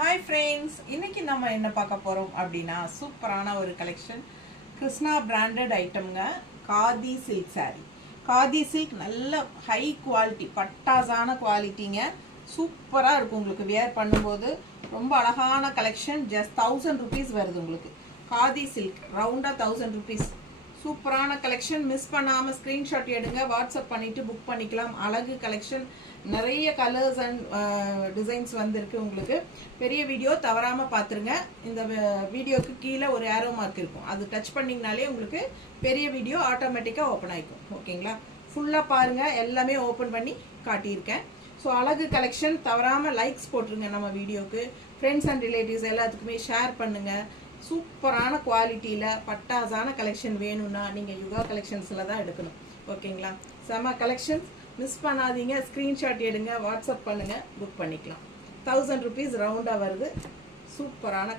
Hi friends, இன்னைக்கு நம்ம என்ன பார்க்க போறோம் அப்படினா சூப்பரான ஒரு கலெக்ஷன் கிருஷ்ணா பிராண்டட் ஐட்டம்ங்க. Khadi silk saree. Khadi silk நல்ல ஹை குவாலிட்டி பட்டாசான குவாலிட்டிங்க. சூப்பரா இருக்கும் உங்களுக்கு வியர் பண்ணும்போது. ரொம்ப அழகான கலெக்ஷன். ஜஸ்ட் 1000 rupees வருது உங்களுக்கு. காதி சில்க் ரவுண்டா 1000 rupees. சூப்பரான கலெக்ஷன். மிஸ் பண்ணாம ஸ்கிரீன்ஷாட் எடுங்க, வாட்ஸ்அப் பண்ணிட்டு புக் பண்ணிக்கலாம். அழகு கலெக்ஷன், நிறைய கலர்ஸ் அண்ட் டிசைன்ஸ் வந்திருக்கு உங்களுக்கு. பெரிய வீடியோ தவறாம பார்த்துருங்க. இந்த வீடியோக்கு கீழே ஒரு ஏரோ மார்க் இருக்கும், அது டச் பண்ணிங்கனாலே உங்களுக்கு பெரிய வீடியோ ஆட்டோமேட்டிக்காக ஓப்பன் ஆகிக்கும். ஓகேங்களா? ஃபுல்லாக பாருங்கள், எல்லாமே ஓப்பன் பண்ணி காட்டியிருக்கேன். ஸோ அழகு கலெக்ஷன். தவறாமல் லைக்ஸ் போட்டுருங்க நம்ம வீடியோக்கு. ஃப்ரெண்ட்ஸ் அண்ட் ரிலேட்டிவ்ஸ் எல்லாத்துக்குமே ஷேர் பண்ணுங்கள். சூப்பரான குவாலிட்டியில் பட்டாசான கலெக்ஷன் வேணும்னா நீங்கள் யுகா கலெக்ஷன்ஸில் தான் எடுக்கணும். ஓகேங்களா? செம கலெக்ஷன்ஸ். மிஸ் பண்ணாதீங்க, ஸ்க்ரீன்ஷாட் எடுங்க, வாட்ஸ்அப் பண்ணுங்கள், புக் பண்ணிக்கலாம். 1000 rupees ரவுண்டாக வருது. சூப்பரான